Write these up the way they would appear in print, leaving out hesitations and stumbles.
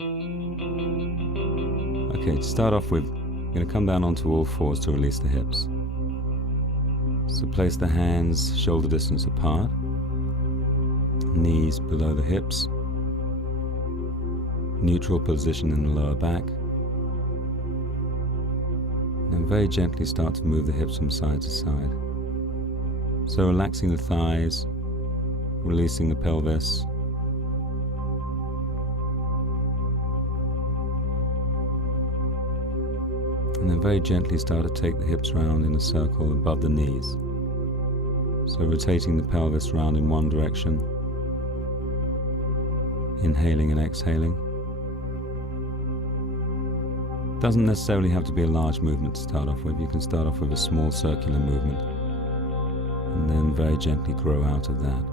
Okay, to start off with, you're going to come down onto all fours to release the hips. So place the hands shoulder distance apart, knees below the hips, neutral position in the lower back, and very gently start to move the hips from side to side. So relaxing the thighs, releasing the pelvis, and then very gently start to take the hips round in a circle above the knees. So rotating the pelvis round in one direction, inhaling and exhaling. Doesn't necessarily have to be a large movement to start off with. You can start off with a small circular movement and then very gently grow out of that.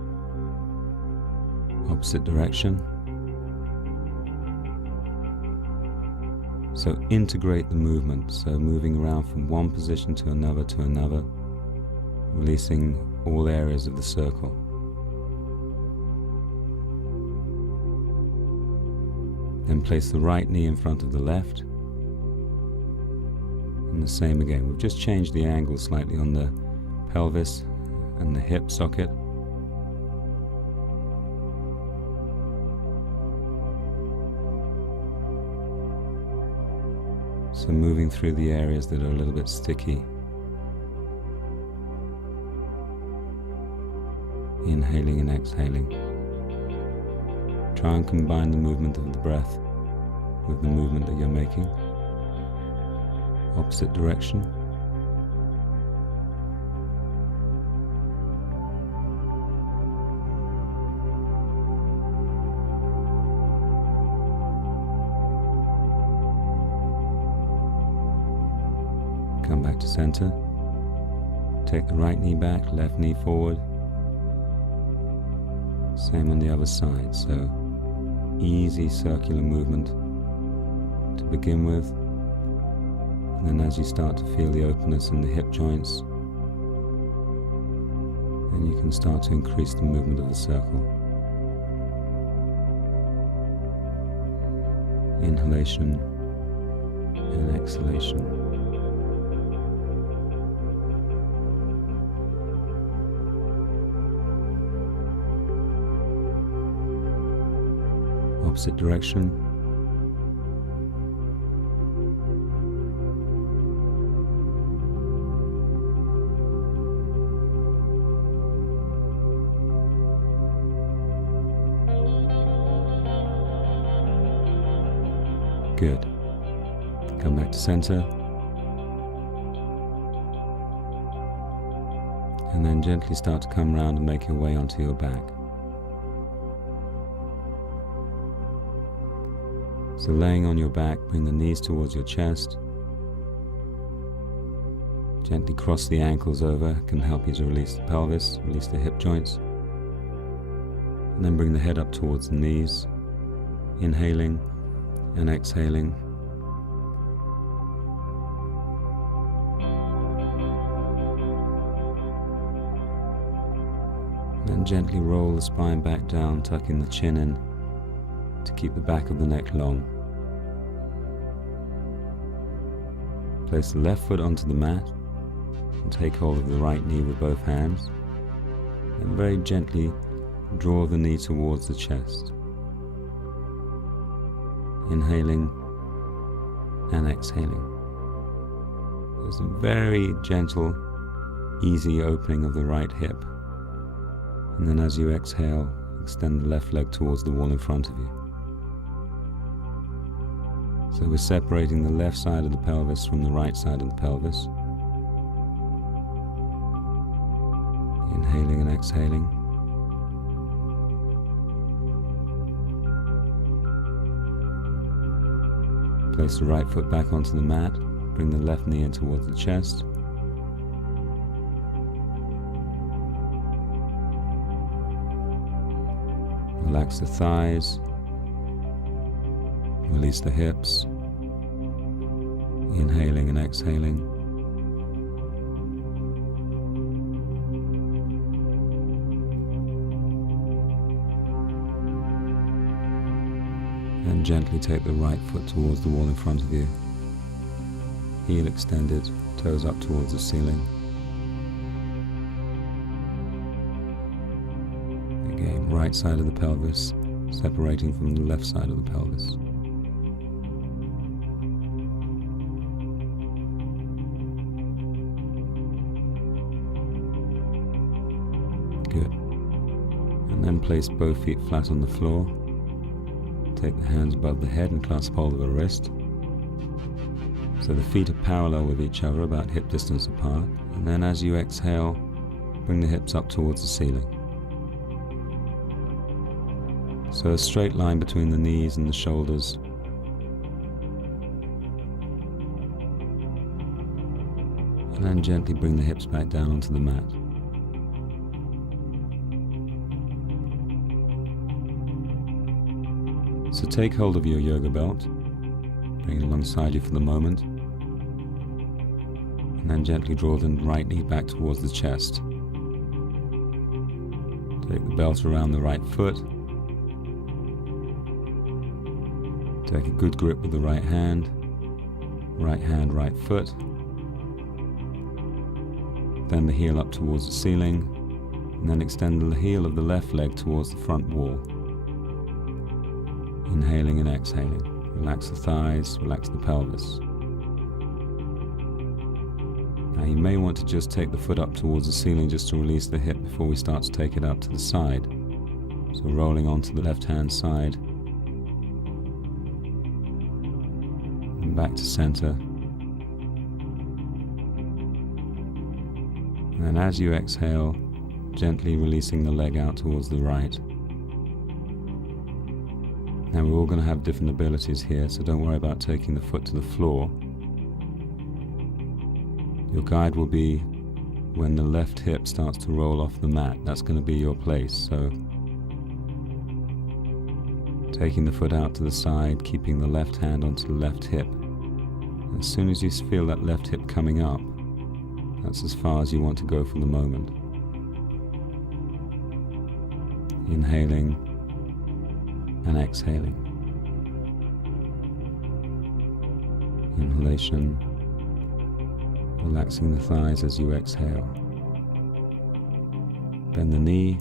Opposite direction. So integrate the movement, so moving around from one position to another, releasing all areas of the circle. Then place the right knee in front of the left. And the same again. We've just changed the angle slightly on the pelvis and the hip socket. So moving through the areas that are a little bit sticky. Inhaling and exhaling. Try and combine the movement of the breath with the movement that you're making. Opposite direction. Come back to center. Take the right knee back, left knee forward. Same on the other side. So easy circular movement to begin with. And then as you start to feel the openness in the hip joints, then you can start to increase the movement of the circle. Inhalation and exhalation. Opposite direction. Good. Come back to center. And then gently start to come round and make your way onto your back. So laying on your back, bring the knees towards your chest. Gently cross the ankles over, can help you to release the pelvis, release the hip joints. And then bring the head up towards the knees, inhaling and exhaling. Then gently roll the spine back down, tucking the chin in to keep the back of the neck long. Place the left foot onto the mat and take hold of the right knee with both hands, and very gently draw the knee towards the chest. Inhaling and exhaling. There's a very gentle, easy opening of the right hip. And then as you exhale, extend the left leg towards the wall in front of you. So we're separating the left side of the pelvis from the right side of the pelvis. Inhaling and exhaling. Place the right foot back onto the mat. Bring the left knee in towards the chest. Relax the thighs. Release the hips. Inhaling and exhaling. And gently take the right foot towards the wall in front of you. Heel extended, toes up towards the ceiling. Again, right side of the pelvis, separating from the left side of the pelvis. Good. And then place both feet flat on the floor. Take the hands above the head and clasp hold of a wrist. So the feet are parallel with each other, about hip distance apart. And then as you exhale, bring the hips up towards the ceiling. So a straight line between the knees and the shoulders. And then gently bring the hips back down onto the mat. So take hold of your yoga belt, bring it alongside you for the moment, and then gently draw the right knee back towards the chest. Take the belt around the right foot. Take a good grip with the right hand, right foot. Then the heel up towards the ceiling, and then extend the heel of the left leg towards the front wall. Inhaling and exhaling. Relax the thighs, relax the pelvis. Now you may want to just take the foot up towards the ceiling just to release the hip before we start to take it up to the side. So rolling onto the left hand side. And back to center. And then as you exhale, gently releasing the leg out towards the right. Now we're all going to have different abilities here, so don't worry about taking the foot to the floor. Your guide will be when the left hip starts to roll off the mat. That's going to be your place. So taking the foot out to the side, keeping the left hand onto the left hip. As soon as you feel that left hip coming up, that's as far as you want to go for the moment. Inhaling and exhaling. Inhalation, relaxing the thighs as you exhale. Bend the knee,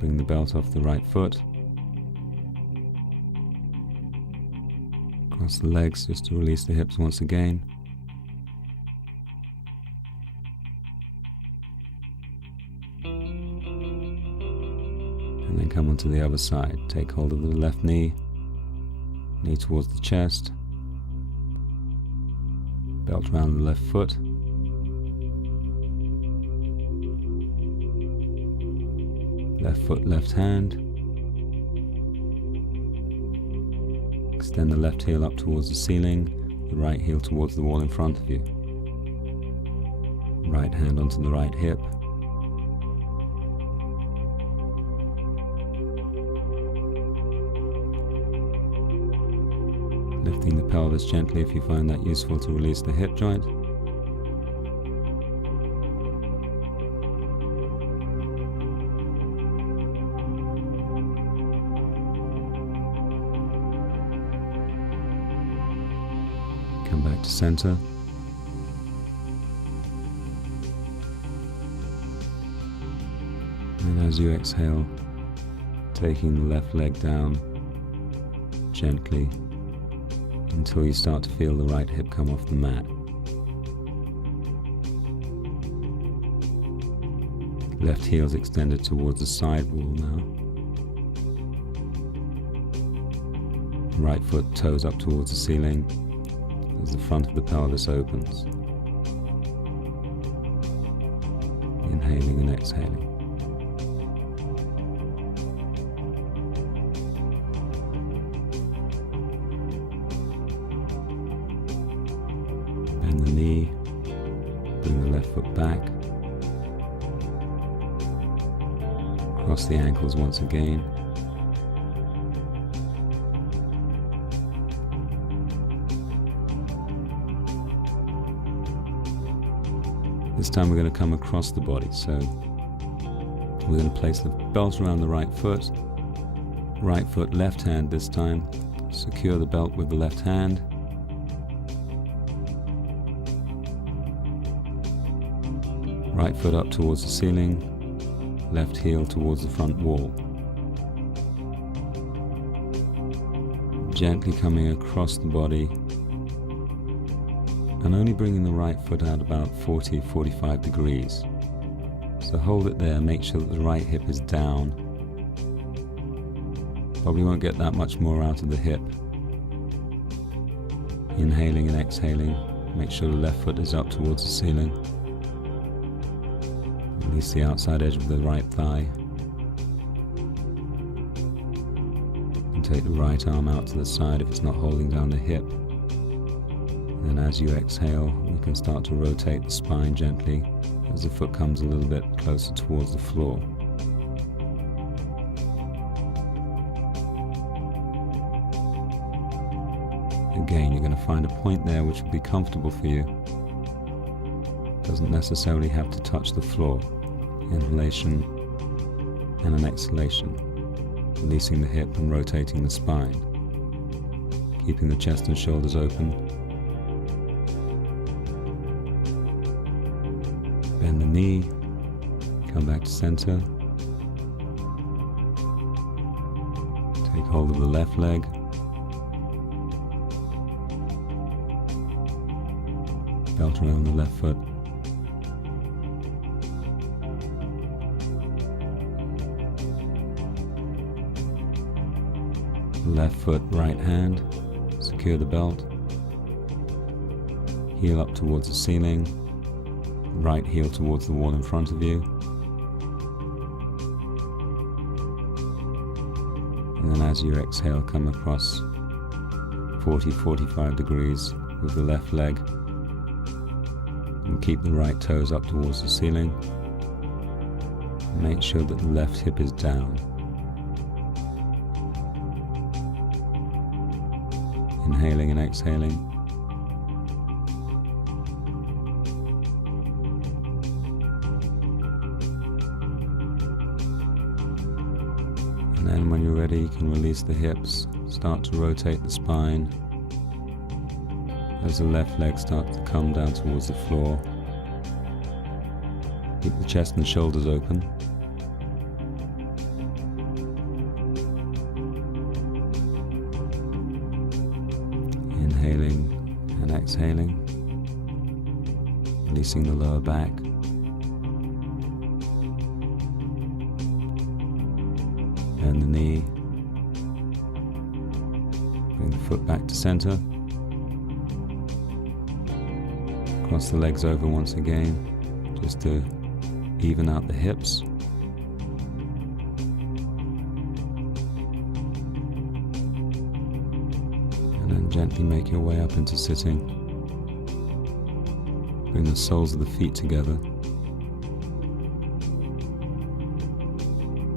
bring the belt off the right foot. Cross the legs just to release the hips once again. And then come onto the other side. Take hold of the left knee, knee towards the chest, belt around the left foot, left hand, extend the left heel up towards the ceiling, the right heel towards the wall in front of you, right hand onto the right hip, lifting the pelvis gently if you find that useful to release the hip joint. Come back to center. And as you exhale, taking the left leg down gently until you start to feel the right hip come off the mat. Left heel's extended towards the side wall now. Right foot toes up towards the ceiling as the front of the pelvis opens. Inhaling and exhaling. Bend the knee, bring the left foot back, cross the ankles once again. This time we're going to come across the body, so we're going to place the belt around the right foot, Right foot, left hand this time. Secure the belt with the left hand. Right foot up towards the ceiling. Left heel towards the front wall. Gently coming across the body and only bringing the right foot out about 40-45 degrees. So hold it there, make sure that the right hip is down. Probably won't get that much more out of the hip. Inhaling and exhaling, make sure the left foot is up towards the ceiling. Release the outside edge of the right thigh. And take the right arm out to the side if it's not holding down the hip. And as you exhale, we can start to rotate the spine gently as the foot comes a little bit closer towards the floor. Again, you're going to find a point there which will be comfortable for you. Doesn't necessarily have to touch the floor. Inhalation and an exhalation. Releasing the hip and rotating the spine. Keeping the chest and shoulders open. Bend the knee. Come back to center. Take hold of the left leg. Belt around the left foot. Left foot, right hand, secure the belt, heel up towards the ceiling, right heel towards the wall in front of you, and then as you exhale come across 40-45 degrees with the left leg, and keep the right toes up towards the ceiling. Make sure that the left hip is down. Inhaling and exhaling. And then when you're ready, you can release the hips, start to rotate the spine as the left leg starts to come down towards the floor. Keep the chest and shoulders open. Inhaling and exhaling, releasing the lower back. Bend the knee, bring the foot back to center, cross the legs over once again, just to even out the hips. Gently make your way up into sitting. Bring the soles of the feet together.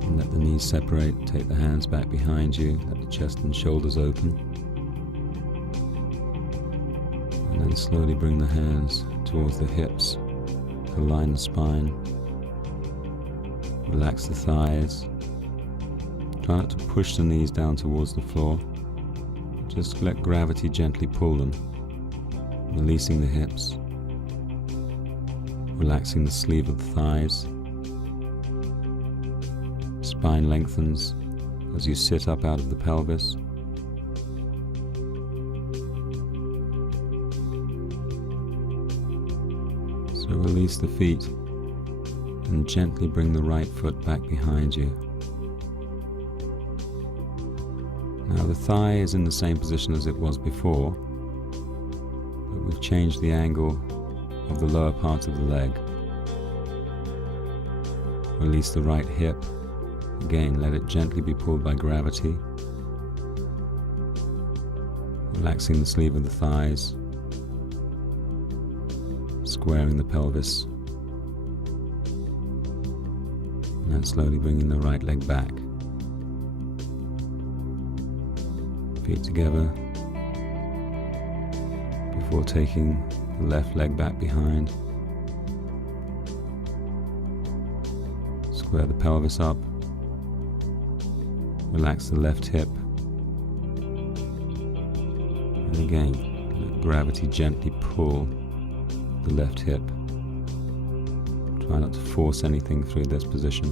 And let the knees separate. Take the hands back behind you. Let the chest and shoulders open. And then slowly bring the hands towards the hips to line the spine. Relax the thighs. Try not to push the knees down towards the floor. Just let gravity gently pull them, releasing the hips, relaxing the sleeve of the thighs. Spine lengthens as you sit up out of the pelvis. So release the feet and gently bring the right foot back behind you. Now the thigh is in the same position as it was before, but we've changed the angle of the lower part of the leg. Release the right hip. Again, let it gently be pulled by gravity. Relaxing the sleeve of the thighs. Squaring the pelvis. And then slowly bringing the right leg back. Feet together before taking the left leg back behind. Square the pelvis up. Relax the left hip. And again, let gravity gently pull the left hip. Try not to force anything through this position.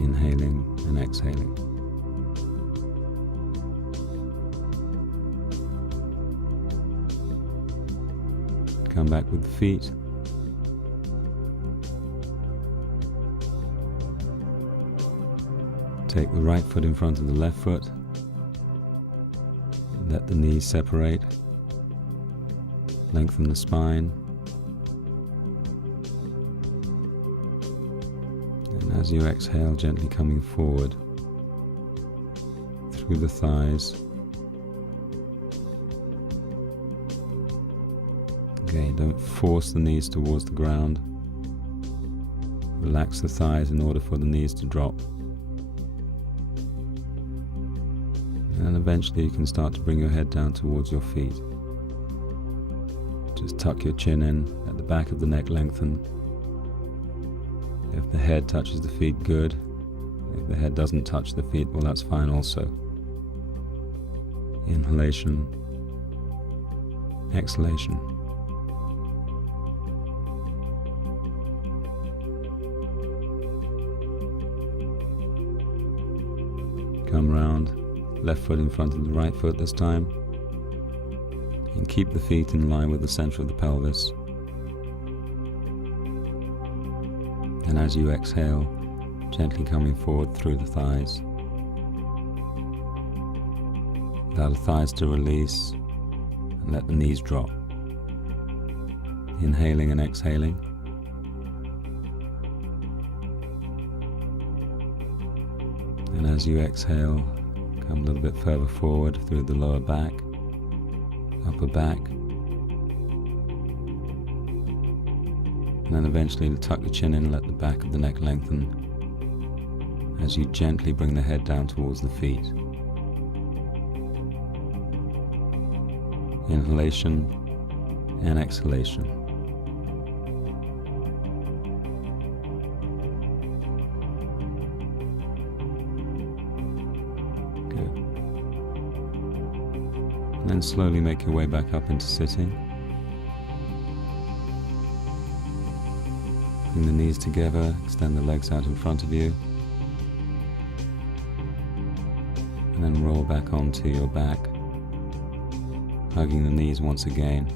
Inhaling and exhaling. Come back with the feet. Take the right foot in front of the left foot. Let the knees separate. Lengthen the spine. And as you exhale, gently coming forward through the thighs. Again, don't force the knees towards the ground. Relax the thighs in order for the knees to drop. And eventually you can start to bring your head down towards your feet. Just tuck your chin in, let the back of the neck lengthen. If the head touches the feet, good. If the head doesn't touch the feet, well, that's fine also. Inhalation, exhalation. Come round. Left foot in front of the right foot this time, and keep the feet in line with the center of the pelvis. And as you exhale, gently coming forward through the thighs. Allow the thighs to release and let the knees drop. Inhaling and exhaling. And as you exhale, come a little bit further forward through the lower back, upper back, and then eventually tuck the chin in and let the back of the neck lengthen as you gently bring the head down towards the feet. Inhalation and exhalation. And then slowly make your way back up into sitting. Bring the knees together, extend the legs out in front of you. And then roll back onto your back, hugging the knees once again.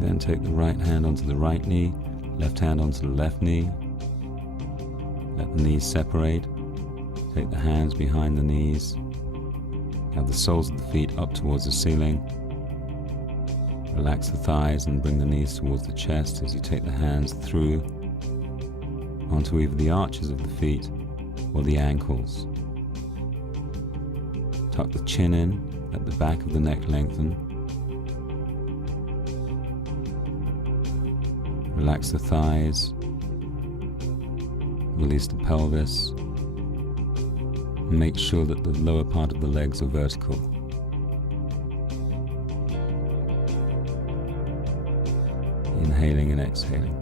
Then take the right hand onto the right knee, left hand onto the left knee. Let the knees separate. Take the hands behind the knees. Have the soles of the feet up towards the ceiling. Relax the thighs and bring the knees towards the chest as you take the hands through onto either the arches of the feet or the ankles. Tuck the chin in, let the back of the neck lengthen. Relax the thighs, release the pelvis, and make sure that the lower part of the legs are vertical. Inhaling and exhaling.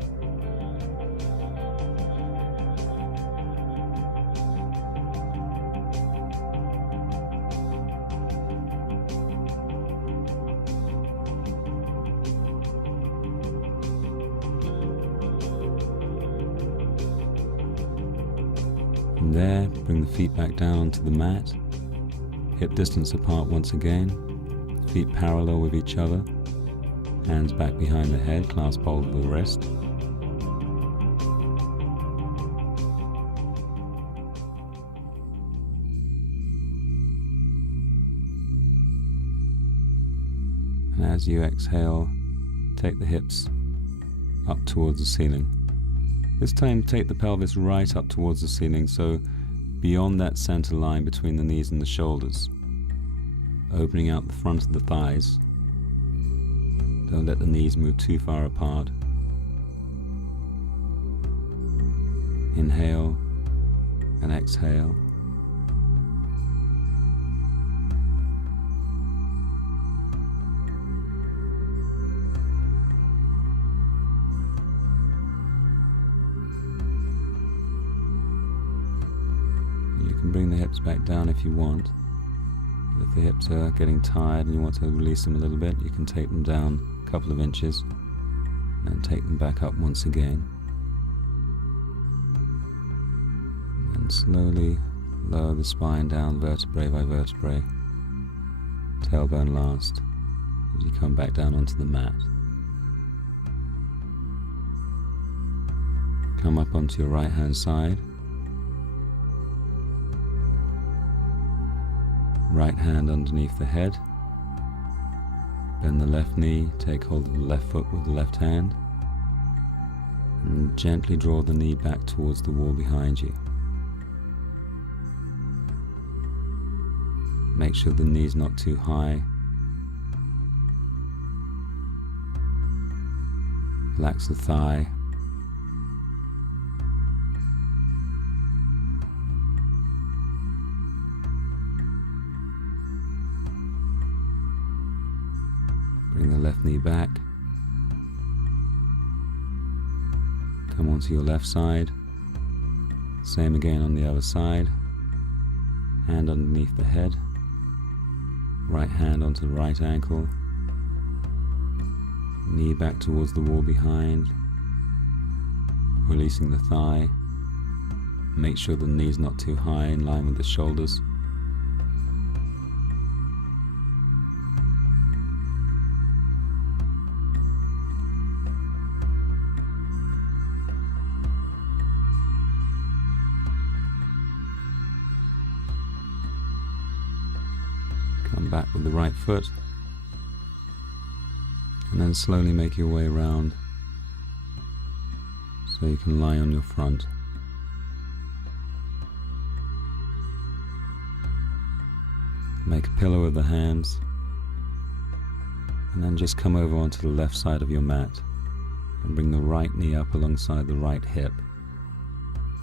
From there, bring the feet back down onto the mat, hip distance apart once again, feet parallel with each other, hands back behind the head, clasp hold of the wrist. And as you exhale, take the hips up towards the ceiling. This time take the pelvis right up towards the ceiling, so beyond that center line between the knees and the shoulders, opening out the front of the thighs. Don't let the knees move too far apart. Inhale and exhale. You can bring the hips back down if you want. But if the hips are getting tired and you want to release them a little bit, you can take them down a couple of inches and then take them back up once again. And slowly lower the spine down vertebrae by vertebrae, tailbone last, as you come back down onto the mat. Come up onto your right hand side. Right hand underneath the head. Bend the left knee, take hold of the left foot with the left hand, and gently draw the knee back towards the wall behind you. Make sure the knee's not too high. Relax the thigh. Bring the left knee back. Come onto your left side. Same again on the other side. Hand underneath the head. Right hand onto the right ankle. Knee back towards the wall behind. Releasing the thigh. Make sure the knee's not too high, in line with the shoulders. Come back with the right foot, and then slowly make your way around so you can lie on your front. Make a pillow of the hands, and then just come over onto the left side of your mat and bring the right knee up alongside the right hip.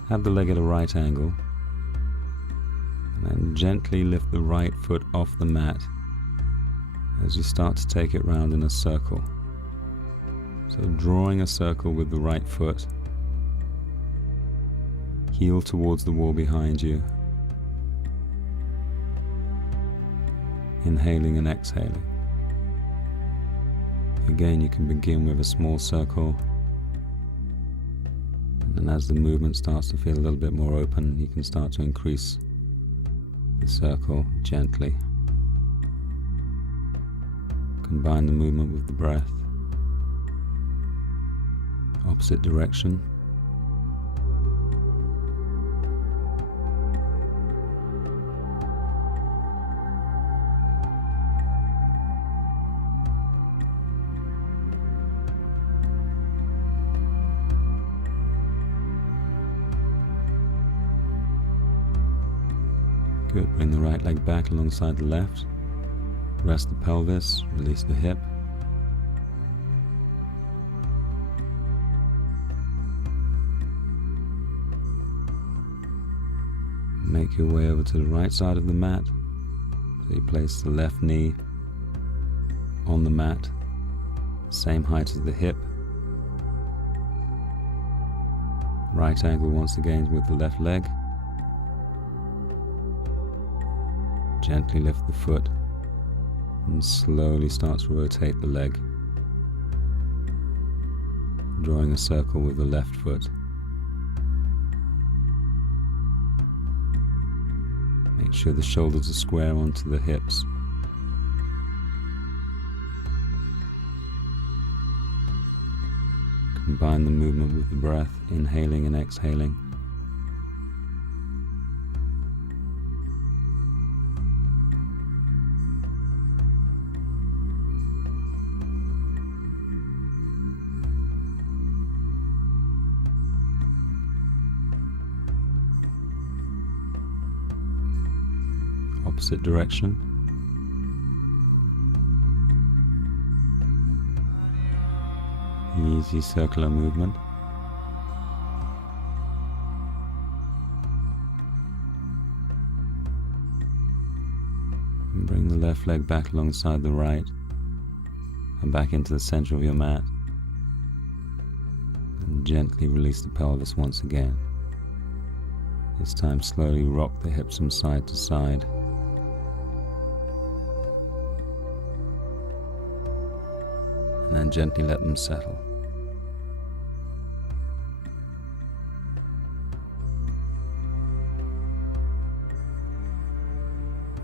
Have the leg at a right angle, and then gently lift the right foot off the mat as you start to take it round in a circle. So drawing a circle with the right foot, heel towards the wall behind you, inhaling and exhaling. Again, you can begin with a small circle, and then as the movement starts to feel a little bit more open, you can start to increase the circle gently. Combine the movement with the breath. Opposite direction. Good. Bring the right leg back alongside the left. Rest the pelvis, release the hip. Make your way over to the right side of the mat. So you place the left knee on the mat, same height as the hip. Right angle once again with the left leg. Gently lift the foot and slowly start to rotate the leg, drawing a circle with the left foot. Make sure the shoulders are square onto the hips. Combine the movement with the breath, inhaling and exhaling. Opposite direction. Easy circular movement. And bring the left leg back alongside the right and back into the center of your mat. And gently release the pelvis once again. This time slowly rock the hips from side to side. And then gently let them settle.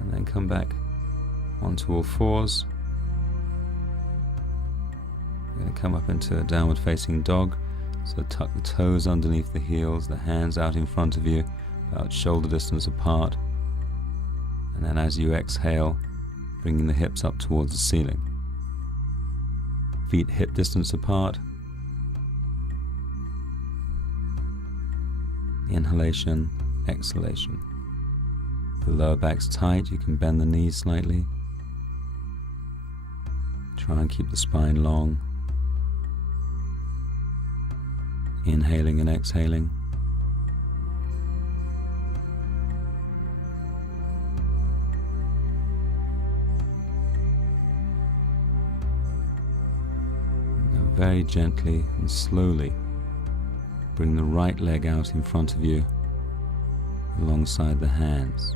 And then come back onto all fours. We're going to come up into a downward facing dog. So tuck the toes underneath the heels, the hands out in front of you, about shoulder distance apart. And then as you exhale, bringing the hips up towards the ceiling. Feet hip distance apart. Inhalation, exhalation. The lower back's tight, you can bend the knees slightly. Try and keep the spine long. Inhaling and exhaling. Now very gently and slowly bring the right leg out in front of you alongside the hands,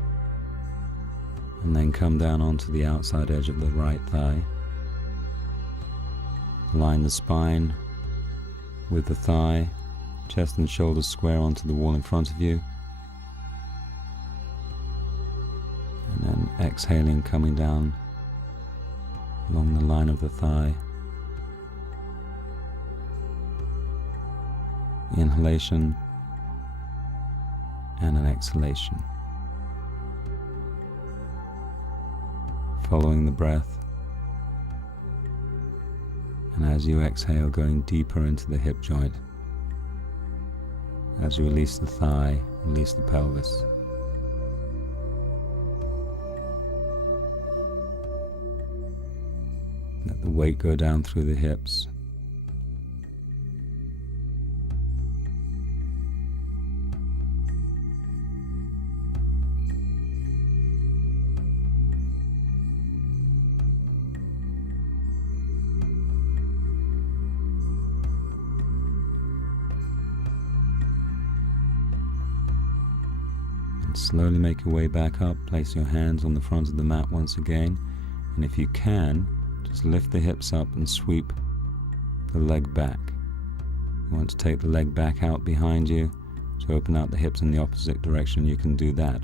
and then come down onto the outside edge of the right thigh. Line the spine with the thigh, chest and shoulders square onto the wall in front of you. And then exhaling, coming down along the line of the thigh. Inhalation and an exhalation. Following the breath. And as you exhale, going deeper into the hip joint. As you release the thigh, release the pelvis. Let the weight go down through the hips. Slowly make your way back up, place your hands on the front of the mat once again, and if you can, just lift the hips up and sweep the leg back. You want to take the leg back out behind you to open out the hips in the opposite direction, you can do that,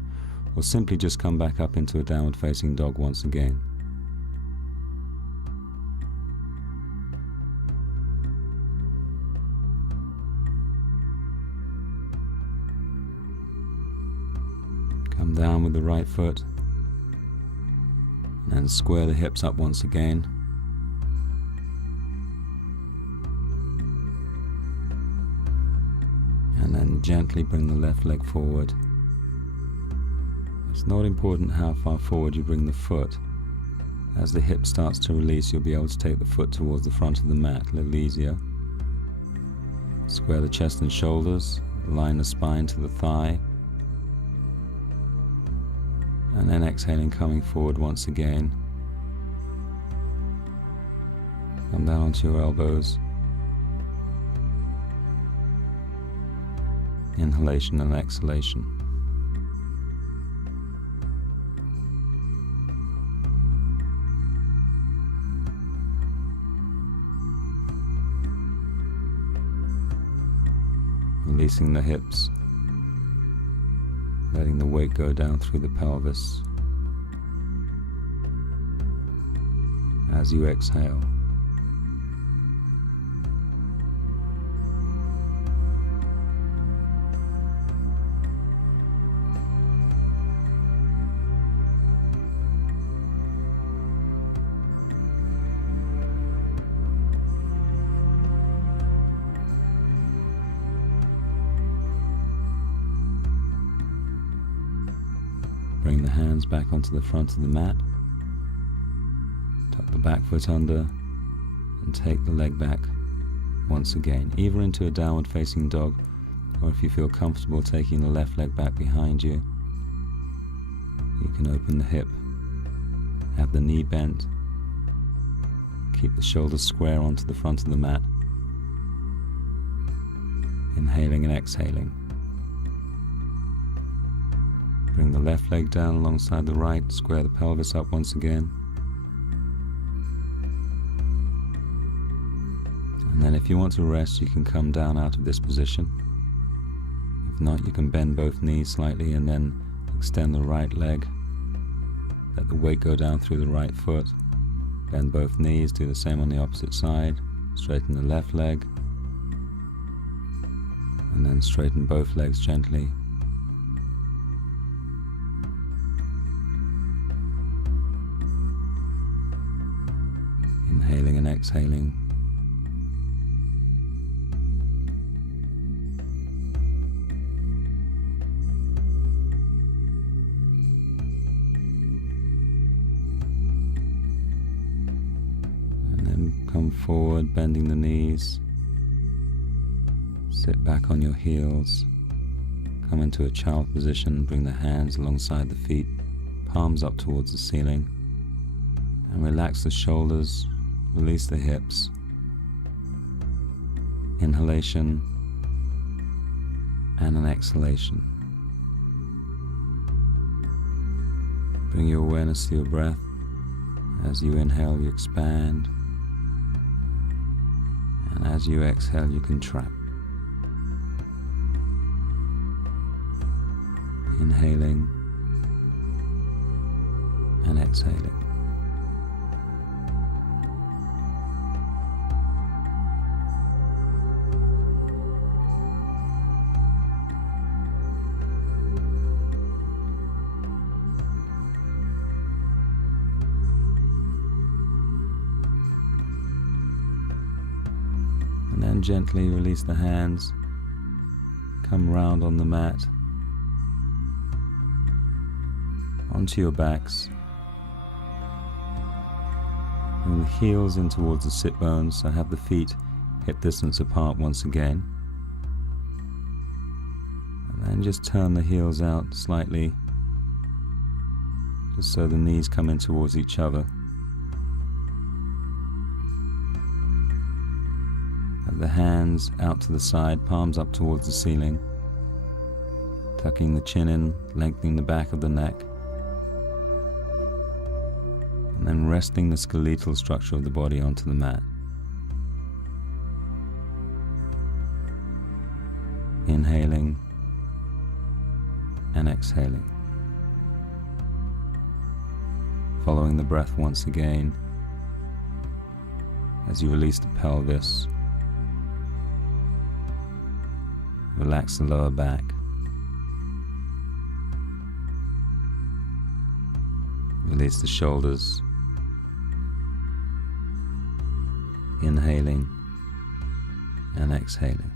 or simply just come back up into a downward facing dog once again. Come down with the right foot, and then square the hips up once again. And then gently bring the left leg forward. It's not important how far forward you bring the foot. As the hip starts to release, you'll be able to take the foot towards the front of the mat a little easier. Square the chest and shoulders, align the spine to the thigh. And then exhaling, coming forward once again. Come down onto your elbows. Inhalation and exhalation. Releasing the hips. Letting the weight go down through the pelvis as you exhale. Bring the hands back onto the front of the mat. Tuck the back foot under and take the leg back once again, either into a downward facing dog, or if you feel comfortable taking the left leg back behind you, you can open the hip Have the knee bent. Keep the shoulders square onto the front of the mat. Inhaling and exhaling. Bring the left leg down alongside the right, square the pelvis up once again. And then if you want to rest, you can come down out of this position. If not, you can bend both knees slightly and then extend the right leg. Let the weight go down through the right foot. Bend both knees, do the same on the opposite side. Straighten the left leg. And then straighten both legs gently. Inhaling and exhaling. And then come forward, bending the knees. Sit back on your heels. Come into a child position. Bring the hands alongside the feet, palms up towards the ceiling. And relax the shoulders. Release the hips. Inhalation and an exhalation. Bring your awareness to your breath. As you inhale, you expand. And as you exhale, you contract. Inhaling and exhaling. And then gently release the hands. Come round on the mat. Onto your backs. Bring the heels in towards the sit bones, so have the feet hip distance apart once again. And then just turn the heels out slightly, just so the knees come in towards each other. Have the hands out to the side, palms up towards the ceiling. Tucking the chin in, lengthening the back of the neck. And then resting the skeletal structure of the body onto the mat. Inhaling and exhaling. Following the breath once again as you release the pelvis. Relax the lower back. Release the shoulders. Inhaling and exhaling.